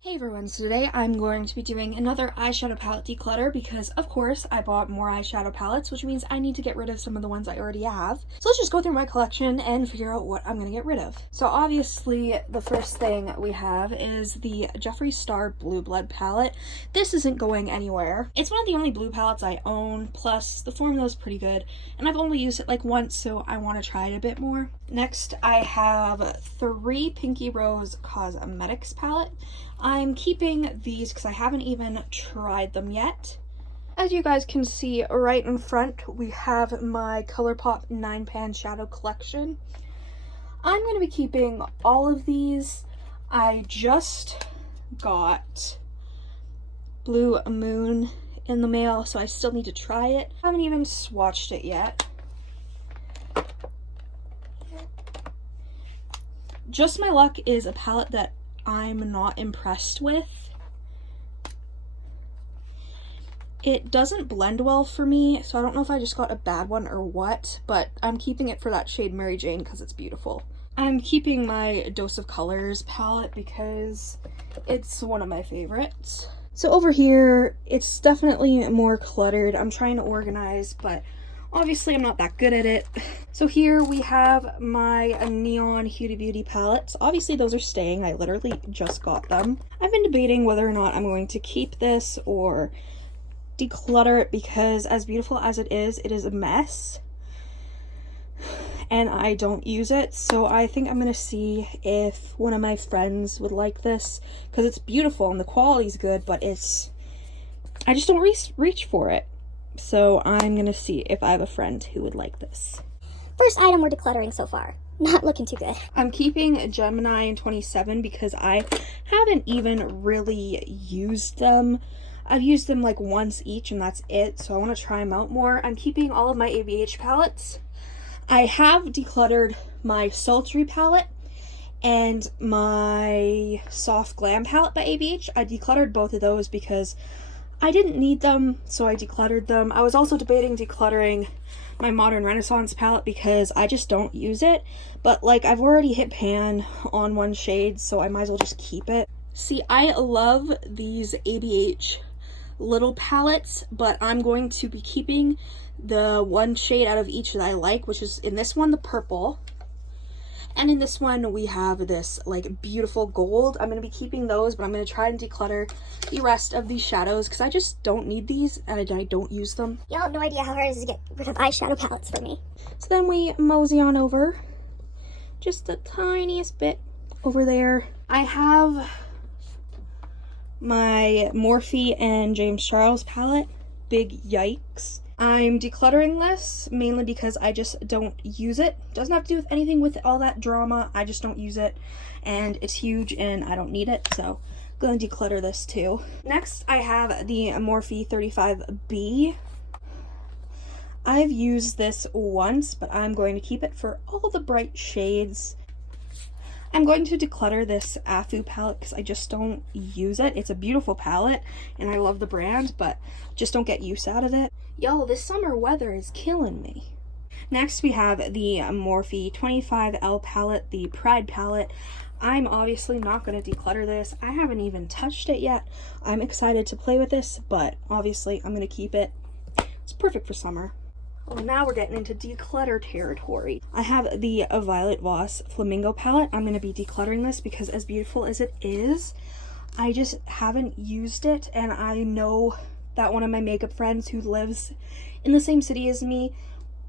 Hey everyone, so today I'm going to be doing another eyeshadow palette declutter because, of course, I bought more eyeshadow palettes, which means I need to get rid of some of the ones I already have. So let's just go through my collection and figure out what I'm going to get rid of. So obviously, the first thing we have is the Jeffree Star Blue Blood palette. This isn't going anywhere. It's one of the only blue palettes I own, plus the formula is pretty good, and I've only used it like once, so I want to try it a bit more. Next, I have 3 Pinky Rose Cosmetics palette. I'm keeping these because I haven't even tried them yet. As you guys can see right in front, we have my ColourPop 9-pan shadow collection. I'm going to be keeping all of these. I just got Blue Moon in the mail, so I still need to try it. I haven't even swatched it yet. Just My Luck is a palette that I'm not impressed with. It doesn't blend well for me, so I don't know if I just got a bad one or what, but I'm keeping it for that shade Mary Jane because it's beautiful. I'm keeping my Dose of Colors palette because it's one of my favorites. So over here, it's definitely more cluttered. I'm trying to organize, but obviously I'm not that good at it. So here we have my Neon Huda Beauty palettes. Obviously those are staying. I literally just got them. I've been debating whether or not I'm going to keep this or declutter it because as beautiful as it is a mess. And I don't use it, so I think I'm going to see if one of my friends would like this because it's beautiful and the quality's good, but I just don't reach for it. So I'm going to see if I have a friend who would like this. First item we're decluttering so far. Not looking too good. I'm keeping Gemini and 27 because I haven't even really used them. I've used them like once each and that's it, so I want to try them out more. I'm keeping all of my ABH palettes. I have decluttered my Sultry palette and my Soft Glam palette by ABH. I decluttered both of those because I didn't need them, so I decluttered them. I was also debating decluttering my Modern Renaissance palette because I just don't use it, but like I've already hit pan on one shade, so I might as well just keep it. See, I love these ABH little palettes, but I'm going to be keeping the one shade out of each that I like, which is in this one the purple, and in this one we have this like beautiful gold. I'm going to be keeping those, but I'm going to try and declutter the rest of these shadows because I just don't need these and I don't use them. Y'all have no idea how hard it is to get rid of eyeshadow palettes for me. So then we mosey on over just the tiniest bit over there. I have my Morphe and James Charles palette. Big yikes. I'm decluttering this mainly because I just don't use it. Doesn't have to do with anything with all that drama. I just don't use it and it's huge and I don't need it, so I'm going to declutter this too. Next I have the Morphe 35B. I've used this once, but I'm going to keep it for all the bright shades. I'm going to declutter this Afu palette because I just don't use it. It's a beautiful palette and I love the brand, but just don't get use out of it. Yo, this summer weather is killing me. Next we have the Morphe 25L palette, the Pride palette. I'm obviously not going to declutter this. I haven't even touched it yet. I'm excited to play with this, but obviously I'm going to keep it. It's perfect for summer. Well, now we're getting into declutter territory. I have the Violet Voss Flamingo palette. I'm going to be decluttering this because as beautiful as it is, I just haven't used it, and I know that one of my makeup friends who lives in the same city as me,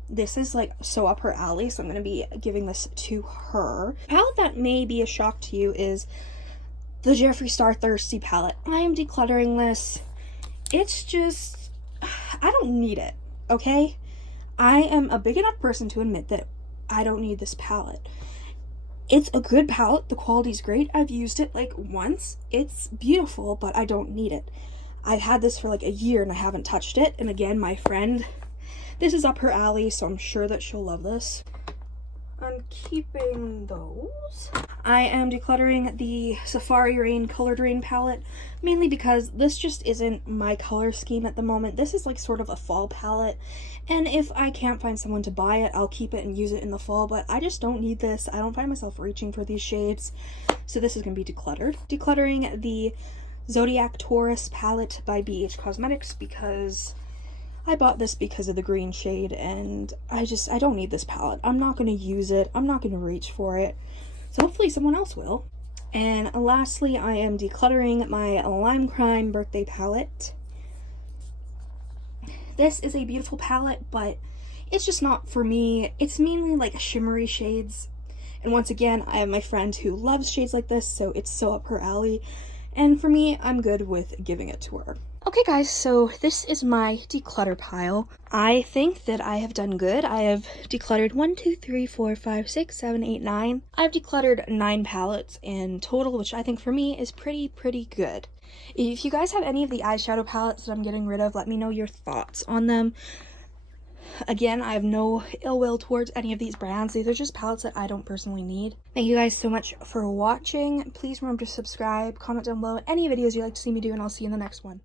this is like so up her alley, so I'm going to be giving this to her. A palette that may be a shock to you is the Jeffree Star Thirsty palette. I am decluttering this. It's just, I don't need it, okay? I am a big enough person to admit that I don't need this palette. It's a good palette. The quality's great. I've used it like once. It's beautiful, but I don't need it. I've had this for like a year and I haven't touched it. And again, my friend, this is up her alley, so I'm sure that she'll love this. I'm keeping those. I am decluttering the Safari Rain Colored Rain palette, mainly because this just isn't my color scheme at the moment. This is like sort of a fall palette, and if I can't find someone to buy it, I'll keep it and use it in the fall, but I just don't need this. I don't find myself reaching for these shades, so this is going to be decluttered. Decluttering the Zodiac Taurus palette by BH Cosmetics because I bought this because of the green shade, and I don't need this palette. I'm not going to use it. I'm not going to reach for it. So hopefully someone else will. And lastly, I am decluttering my Lime Crime birthday palette. This is a beautiful palette, but it's just not for me. It's mainly like shimmery shades. And once again, I have my friend who loves shades like this, so it's so up her alley. And for me, I'm good with giving it to her. Okay guys, so this is my declutter pile. I think that I have done good. I have decluttered 1, 2, 3, 4, 5, 6, 7, 8, 9. I've decluttered 9 palettes in total, which I think for me is pretty good. If you guys have any of the eyeshadow palettes that I'm getting rid of, let me know your thoughts on them. Again, I have no ill will towards any of these brands. These are just palettes that I don't personally need. Thank you guys so much for watching. Please remember to subscribe, comment down below any videos you'd like to see me do, and I'll see you in the next one.